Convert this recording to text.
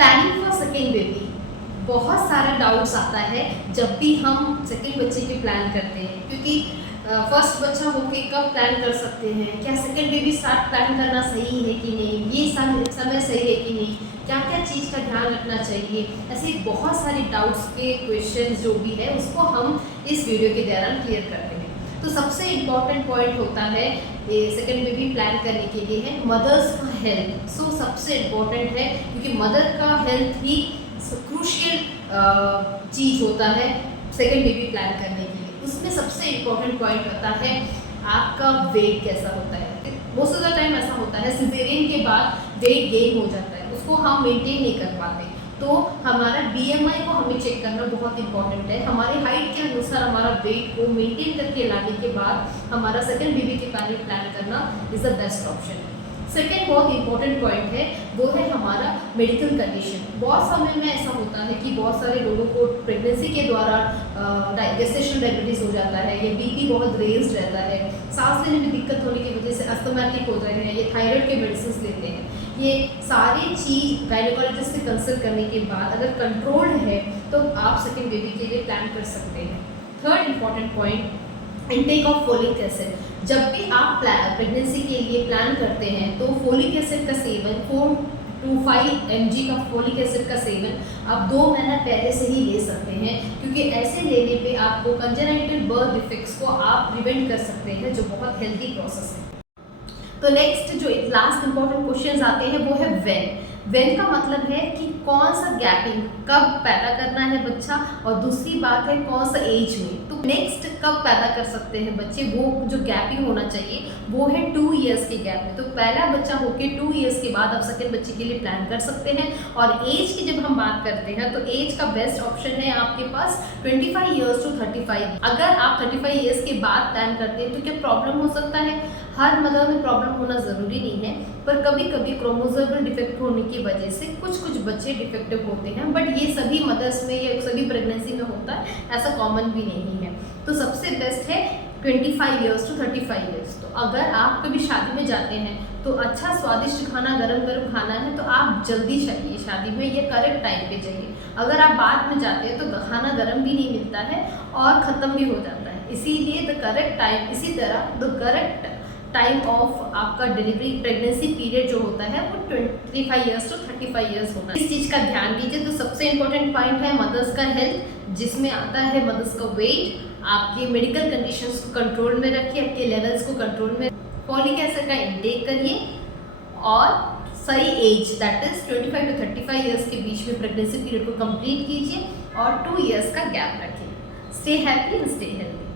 Planning for second baby, बहुत सारा doubts आता है जब भी हम सेकेंड बच्चे की प्लान करते हैं, क्योंकि फर्स्ट बच्चा होके कब प्लान कर सकते हैं, क्या सेकेंड बेबी साथ प्लान करना सही है कि नहीं, ये समय सही है कि नहीं, क्या क्या चीज़ का ध्यान रखना चाहिए, ऐसे बहुत सारे डाउट्स के क्वेश्चन जो भी है उसको हम इस वीडियो के दौरान क्लियर करते हैं। तो सबसे इम्पॉर्टेंट पॉइंट होता है सेकेंड बेबी प्लान करने के लिए है मदर्स का हेल्थ। सो सबसे इम्पॉर्टेंट है, क्योंकि मदर का हेल्थ ही क्रूशियल चीज़ होता है सेकेंड बेबी प्लान करने के लिए। उसमें सबसे इम्पॉर्टेंट पॉइंट होता है आपका वेट कैसा होता है। मोस्ट ऑफ द टाइम ऐसा होता है सिजेरियन के बाद वेट गेन हो जाता है, उसको हम मेंटेन नहीं कर पाते। तो हमारा BMI को हमें चेक करना बहुत इंपॉर्टेंट है। हमारे हाइट के अनुसार हमारा वेट को मेंटेन करके लाने के बाद हमारा सेकेंड बेबी के बारे में प्लान करना is the best option. Second बहुत इंपॉर्टेंट पॉइंट है वो है हमारा मेडिकल कंडीशन। बहुत समय में ऐसा होता है कि बहुत सारे लोगों को प्रेगनेंसी के द्वारा गेस्टेशनल डायबिटीज़ हो जाता है, या BP बहुत रेज्ड रहता है, सांस लेने में दिक्कत होने की वजह से अस्थमैटिक हो रहे हैं, ये थायराइड के मेडिसिन लेते हैं। ये सारी चीज़ गायनेकोलॉजिस्ट से कंसल्ट करने के बाद अगर कंट्रोल्ड है तो आप सेकेंड बेबी के लिए प्लान कर सकते हैं। Third important point, intake of folic acid. जब भी आप प्रेगनेंसी के लिए प्लान करते हैं तो फोलिक एसिड का सेवन 4 to 5 mg का फोलिक एसिड का सेवन आप 2 महीना पहले से ही ले सकते हैं, क्योंकि ऐसे लेने पे आपको कंजेनाइटल बर्थ डिफेक्ट्स को आप प्रिवेंट कर सकते हैं, जो बहुत हेल्दी प्रोसेस है। तो नेक्स्ट जो लास्ट इंपॉर्टेंट क्वेश्चन आते हैं वो है व्हेन का मतलब है कि कौन सा गैपिंग, कब पैदा करना है बच्चा, और दूसरी बात है कौन सा एज में। तो नेक्स्ट कब पैदा कर सकते हैं बच्चे, वो जो गैपिंग होना चाहिए वो है 2 इयर्स के गैप में। तो पहला बच्चा होके 2 इयर्स के बाद आप सेकेंड बच्चे के लिए प्लान कर सकते हैं। और एज की जब हम बात करते हैं तो एज का बेस्ट ऑप्शन है आपके पास 25 ईयर्स टू 35। अगर आप 35 ईयर्स के बाद प्लान करते हैं तो क्या प्रॉब्लम हो सकता है, हर मदर में प्रॉब्लम होना ज़रूरी नहीं है, पर कभी कभी क्रोमोसोमल डिफेक्ट होने की वजह से कुछ बच्चे डिफेक्टिव होते हैं, बट ये सभी मदर्स में या सभी प्रेगनेंसी में होता है, ऐसा कॉमन भी नहीं है। तो सबसे बेस्ट है 25 ईयर्स टू 35 ईयर्स। तो अगर आप कभी शादी में जाते हैं तो अच्छा स्वादिष्ट खाना गरम गरम खाना है तो आप जल्दी चाहिए शादी में, ये करेक्ट टाइम पे चाहिए। अगर आप बाद में जाते हैं तो खाना गरम भी नहीं मिलता है और ख़त्म भी हो जाता है। इसीलिए द करेक्ट टाइम, इसी तरह द करेक्ट टाइम ऑफ आपका डिलीवरी प्रेगनेंसी पीरियड जो होता है वो 25 ईयर्स टू 35 ईयर्स होता है। इस चीज़ का ध्यान दीजिए। तो सबसे इंपॉर्टेंट पॉइंट है मदर्स का हेल्थ, जिसमें आता है मदर्स का वेट, आपके मेडिकल कंडीशंस को कंट्रोल में रखिए, आपके लेवल्स को कंट्रोल में, फॉलिक एसिड का इंटेक करिए, और सही age that is 25 to 35 years के बीच में प्रेगनेंसी पीरियड को कंप्लीट कीजिए, और 2 इयर्स का गैप रखिए। Stay happy and stay healthy.